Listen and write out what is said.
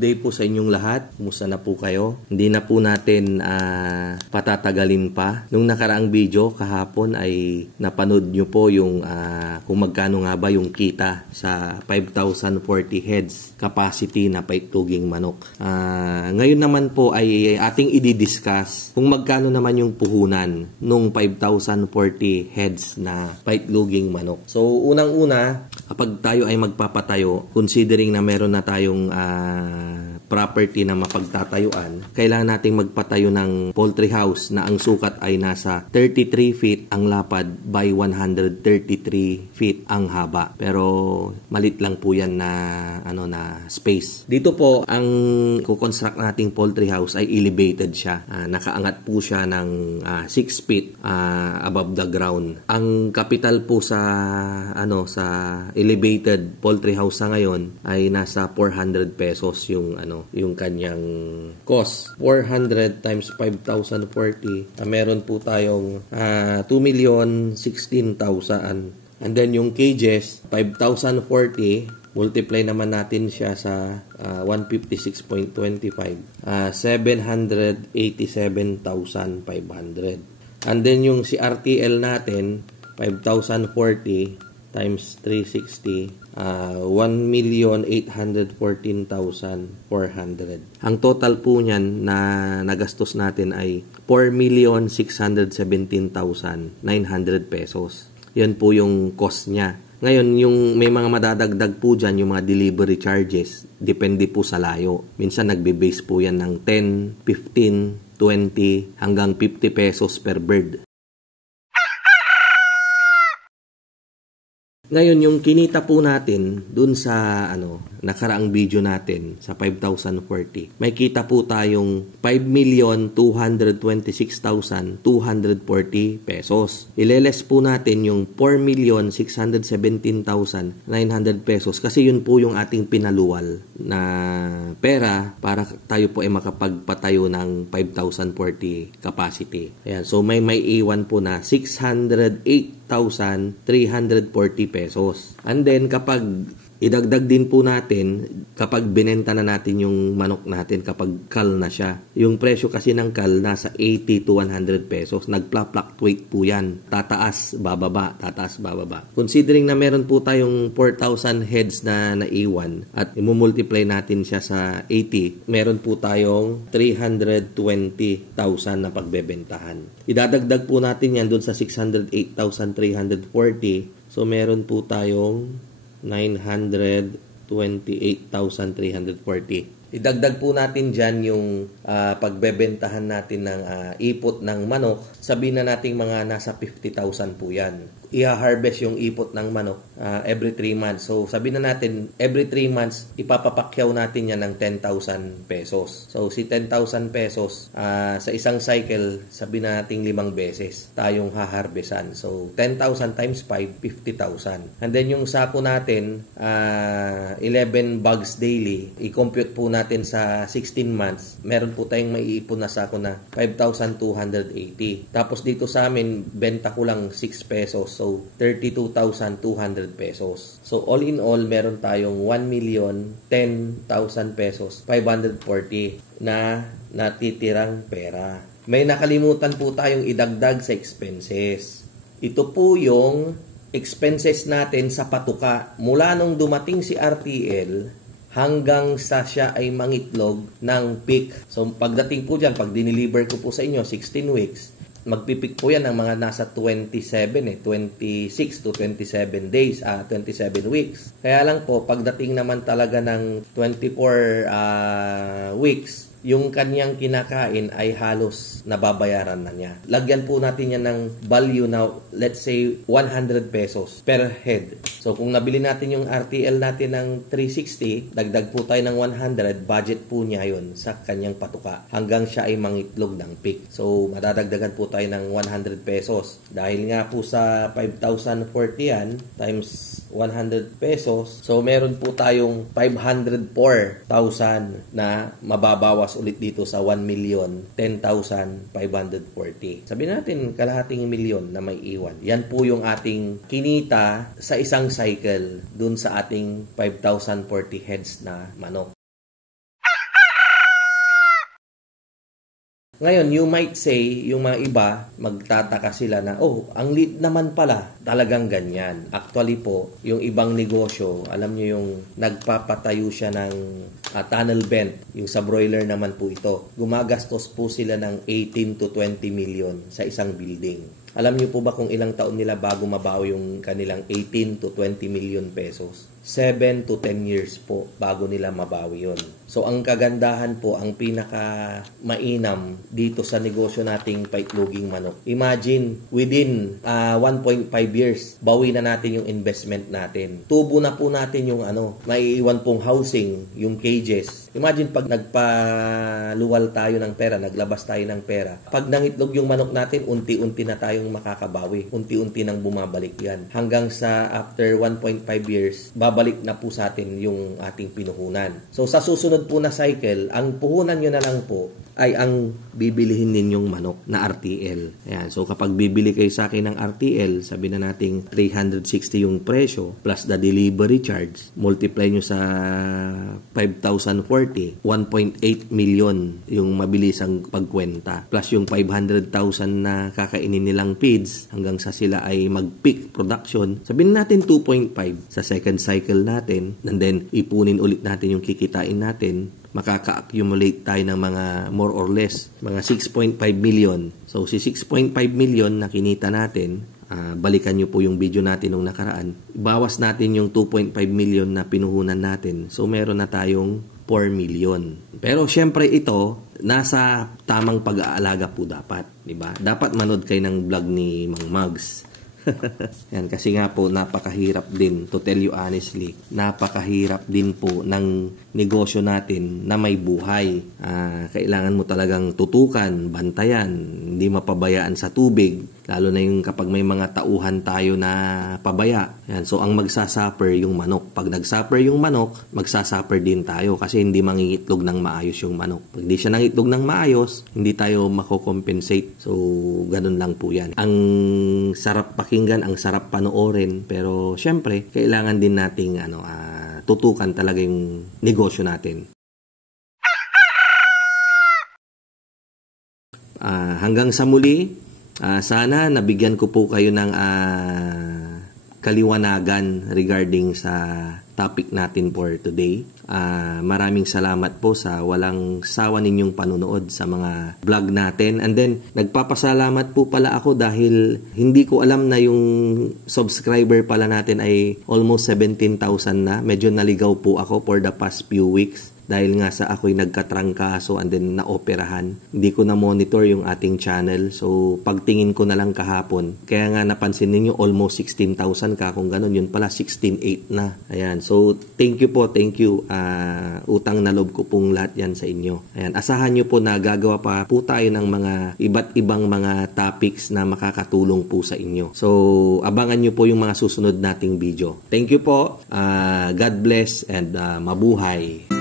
Good day po sa inyong lahat. Kumusta na po kayo? Hindi na po natin patatagalin pa. Nung nakaraang video kahapon ay napanood nyo po yung kung magkano nga ba yung kita sa 5,040 heads capacity na paitloging manok. Ngayon naman po ay ating i-discuss kung magkano naman yung puhunan nung 5,040 heads na paitloging manok. So unang-una, kapag tayo ay magpapatayo, considering na meron na tayong property na mapagtatayuan, kailangan nating magpatayo ng poultry house na ang sukat ay nasa 33 feet ang lapad by 133 feet ang haba. Pero malit lang po yan na space. Dito po ang kukonstruct nating poultry house ay elevated siya. Nakaangat po siya ng 6 feet above the ground. Ang capital po sa sa elevated poultry house sa ngayon ay nasa 400 pesos yung kanyang cost. 400 times 5,040, meron po tayong 2,016,000. And then yung cages, 5,040, multiply naman natin siya sa 156.25, 787,500. And then yung si RTL natin, 5,040 times 360, 1,814,400. Ang total po niyan na nagastos natin ay 4,617,900 pesos. Yan po yung cost niya. Ngayon, yung may mga madadagdag po dyan, yung mga delivery charges, depende po sa layo. Minsan nagbe-base po yan ng 10, 15, 20, hanggang 50 pesos per bird. Ngayon, yung kinita po natin dun sa nakaraang video natin sa 5,040, may kita po tayong 5,226,240 pesos. Ileles po natin yung 4,617,900 pesos kasi yun po yung ating pinaluwal na pera para tayo po ay makapagpatayo ng 5,040 capacity. Ayan, so may iwan po na 608,340 pesos. And then kapag idagdag din po natin, kapag binenta na natin yung manok natin, kapag cull na siya. Yung presyo kasi ng cull nasa 80 to 100 pesos. Nagpla-fluctuate po yan. Tataas, bababa, tataas, bababa. Considering na meron po tayong 4,000 heads na naiwan at imumultiply natin siya sa 80, meron po tayong 320,000 na pagbebentahan. Idadagdag po natin yan dun sa 608,340. So meron po tayong 928,340. Idagdag po natin dyan yung pagbebentahan natin ng ipot ng manok. Sabihin na natin mga nasa 50,000 po yan. I-harvest yung ipot ng manok every 3 months. So, sabihin na natin, every 3 months, ipapapakyaw natin yan ng 10,000 pesos. So, si 10,000 pesos, sa isang cycle, sabihin na natin 5 beses tayong haharvestan. So, 10,000 times 5, 50,000. And then, yung sako natin, 11 bags daily, i-compute po natin sa 16 months, meron po tayong maiipon na sako na 5,280. Tapos, dito sa amin, benta ko lang 6 pesos. So, 32,200 pesos. So, all in all, meron tayong 1,010,000 pesos, 540 na natitirang pera. May nakalimutan po tayong idagdag sa expenses. Ito po yung expenses natin sa patuka. Mula nung dumating si RTL, hanggang sa siya ay mangitlog ng peak. So, pagdating po dyan, pag dineliver ko po sa inyo, 16 weeks, magpipik po yan ng mga nasa 26 to 27 days, 27 weeks. Kaya lang po, pagdating naman talaga ng 24 weeks, yung kanyang kinakain ay halos nababayaran na niya. Lagyan po natin yan ng value na, let's say, 100 pesos per head. So, kung nabili natin yung RTL natin ng 360, dagdag po tayo ng 100, budget po niya yun sa kanyang patuka hanggang siya ay mangitlog ng peak. So, madadagdagan po tayo ng 100 pesos. Dahil nga po sa 5,040 yan, times 100 pesos, so meron po tayong 504,000 na mababawas ulit dito sa 1,010,540. Sabihin natin, kalahating milyon na may iwan. Yan po yung ating kinita sa isang cycle dun sa ating 5,040 heads na manok. Ngayon, you might say, yung mga iba, magtataka sila na, oh, ang liit naman pala. Talagang ganyan. Actually po, yung ibang negosyo, alam nyo yung nagpapatayo siya ng tunnel vent. Yung sa broiler naman po ito. Gumagastos po sila ng 18 to 20 million sa isang building. Alam niyo po ba kung ilang taon nila bago mabawi yung kanilang 18 to 20 million pesos? 7 to 10 years po bago nila mabawi yun. So, ang kagandahan po, ang pinaka mainam dito sa negosyo nating paitloging manok. Imagine, within 1.5 years, bawi na natin yung investment natin. Tubo na po natin yung maiiwan pong housing, yung cages. Imagine pag nagpaluwal tayo ng pera, naglabas tayo ng pera. Pag nangitlog yung manok natin, unti-unti na tayong makakabawi. Unti-unti nang bumabalik yan. Hanggang sa after 1.5 years, babalik na po sa atin yung ating pinuhunan. So sa susunod po na cycle, ang puhunan nyo na lang po ay ang bibilihin ninyong manok na RTL. Ayan. So kapag bibili kayo sa akin ng RTL, sabi na nating 360 yung presyo plus the delivery charge, multiply nyo sa 5,040, 1.8 million yung mabilisang pagkwenta. Plus yung 500,000 na kakainin nilang feeds hanggang sa sila ay mag-peak production. Sabihin natin 2.5 sa second cycle natin, and then ipunin ulit natin yung kikitain natin, makaka-accumulate tayo ng mga more or less mga 6.5 million. So si 6.5 million na kinita natin, balikan nyo po yung video natin nung nakaraan, bawas natin yung 2.5 million na pinuhunan natin. So meron na tayong 4 million. Pero syempre ito, nasa tamang pag-aalaga po dapat, di ba? Dapat manood kayo ng vlog ni Mang Mags. Yan, kasi nga po napakahirap din, to tell you honestly, napakahirap din po ng negosyo natin na may buhay. Kailangan mo talagang tutukan, bantayan, hindi mapabayaan sa tubig, lalo na yung kapag may mga tauhan tayo na pabaya. Yan, so ang magsasuffer yung manok. Pag nagsuffer yung manok, magsasuffer din tayo kasi hindi mangingitlog ng maayos yung manok. Pag hindi siya nangitlog ng maayos, hindi tayo makocompensate. So ganun lang po yan. Ang sarap pakinggan, ang sarap panoorin, pero syempre kailangan din nating tutukan talaga yung negosyo natin. Hanggang sa muli, sana nabigyan ko po kayo ng kaliwanagan regarding sa topic natin for today. Maraming salamat po sa walang sawa ninyong panunood sa mga vlog natin. And then, nagpapasalamat po pala ako dahil hindi ko alam na yung subscriber pala natin ay almost 17,000 na. Medyo naligaw po ako for the past few weeks. Dahil nga sa ako'y nagkatrangkaso and then naoperahan. Hindi ko na monitor yung ating channel. So, pagtingin ko na lang kahapon. Kaya nga napansin ninyo almost 16,000 ka. Kung ganun, yun pala 16,800 na. Ayan. So, thank you po. Thank you. Utang na loob ko pong lahat yan sa inyo. Ayan. Asahan nyo po na gagawa pa po tayo ng mga iba't ibang mga topics na makakatulong po sa inyo. So, abangan nyo po yung mga susunod nating video. Thank you po. God bless and mabuhay.